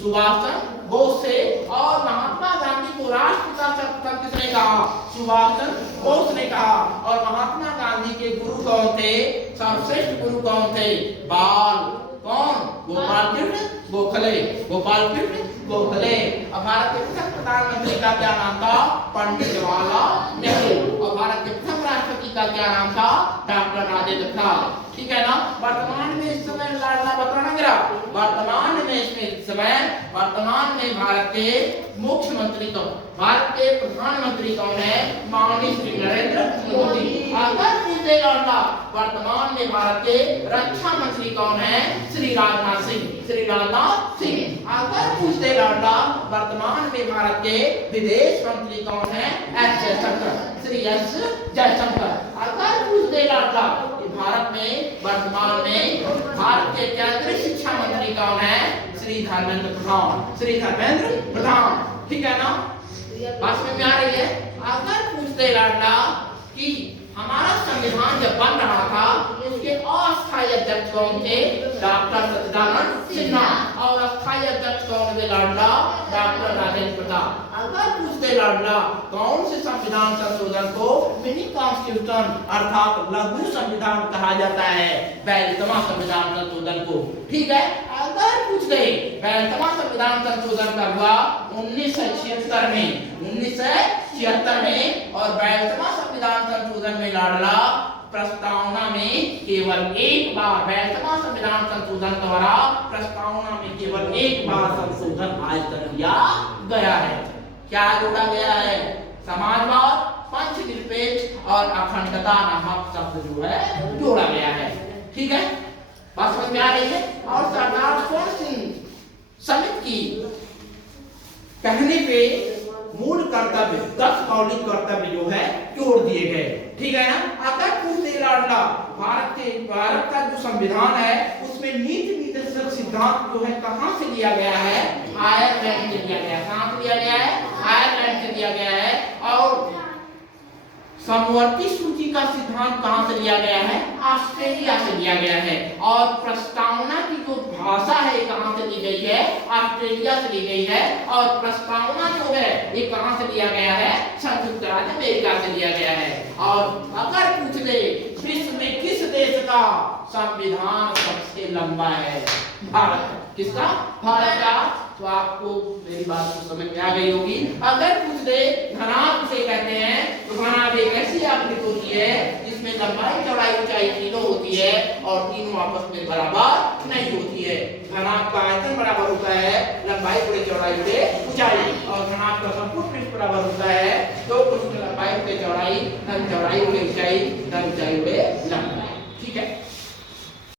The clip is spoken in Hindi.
सुभाष चंद्र बोस थे और महात्मा गांधी को राष्ट्रपिता तब किसने कहा? सुभाष चंद्र बोस ने कहा। और महात्मा गांधी के गुरु कौन थे? सर्वश्रेष्ठ गुरु कौन थे? बाल कौन? गोपाल कृष्ण गोखले। गोपाल कृष्ण गोखले। और भारत के प्रथम प्रधानमंत्री का क्या नाम था? पंडित जवाहरलाल नेहरू। और भारत के प्रथम राष्ट्रपति का क्या नाम था? डॉक्टर राजेंद्र प्रसाद। ठीक है ना। वर्तमान में इस समय लाडला बताना जरा, वर्तमान में भारत के मुख्यमंत्री कौन? भारत के प्रधानमंत्री कौन है? माननीय श्री नरेंद्र मोदी। अगर पूछे लाडला वर्तमान में भारत के रक्षा मंत्री कौन है? श्री राजनाथ सिंह। श्री राजनाथ सिंह। अगर पूछते लाडला वर्तमान में भारत के विदेश मंत्री कौन है? एस जयशंकर। श्री एस जयशंकर। अगर पूछते लाडला भारत में वर्तमान में भारत के केंद्रीय शिक्षा मंत्री कौन है? श्री धर्मेंद्र प्रधान। श्री धर्मेंद्र प्रधान। ठीक है ना। बात में आ रही है। अगर पूछते लाडला कि हमारा संविधान जब बन रहा था उसके अस्थायी अध्यक्ष कौन थे? डॉक्टर सच्चिदानंद सिन्हा। और अस्थायी अध्यक्ष कौन थे लाडला? डॉक्टर राजेंद्र प्रसाद। अगर पूछते लाडला कौन से संविधान संशोधन को मिनी कॉन्स्टिट्यूशन अर्थात लघु संविधान कहा जाता है? 42वां संविधान संशोधन को। ठीक है। अगर पूछते 42वां संविधान संशोधन का हुआ 1976 में, 1976 में। और 42वां संविधान संशोधन में लाडला प्रस्तावना में केवल एक बार 42वां संविधान संशोधन द्वारा प्रस्तावना में केवल एक बार संशोधन आज तक किया गया है। क्या जोड़ा गया है? समाजवाद, पंचनिरपेक्ष और अखंडता नामक शब्द जो है जोड़ा गया है। ठीक है। बात समझ में आ रही है। और सरदार सोहन सिंह समिति की कहने पे मूल कर्तव्य 10 मौलिक कर्तव्य जो है जोड़ दिए गए। ठीक है ना। अगर पूछते लाडला भारत का जो संविधान है उसमें नीति निर्देशक सिद्धांत जो है कहां से लिया गया है? आयरलैंड से लिया गया है। कहां से लिया गया है? आयरलैंड से लिया गया है। और समवर्ती सूची का सिद्धांत कहां से लिया गया है? ऑस्ट्रेलिया से लिया गया है। और प्रस्तावना की जो भाषा है कहां से ली गई है? ऑस्ट्रेलिया से ली गई है। और प्रस्तावना जो है ये कहां से लिया गया है? संयुक्त राज्य अमेरिका से लिया गया है। और अगर पूछ ले विश्व में किस देश का संविधान सबसे लंबा है? भारत। किसका? भारत का। तो आपको मेरी बात को समझ में आ गई होगी। अगर पूछ दे घनाभ किसे कहते हैं? तो घनाभ एक ऐसी आकृति होती है जिसमें लंबाई चौड़ाई ऊंचाई तीनों होती है और तीनों आपस में बराबर नहीं होती है। घनाभ का आयतन बराबर होता है लंबाई गुणे चौड़ाई गुणे ऊंचाई। और घनाभ का संपूर्ण पृष्ठ बराबर होता है 2 गुना लंबाई गुणे चौड़ाई धन चौड़ाई गुणे ऊंचाई धन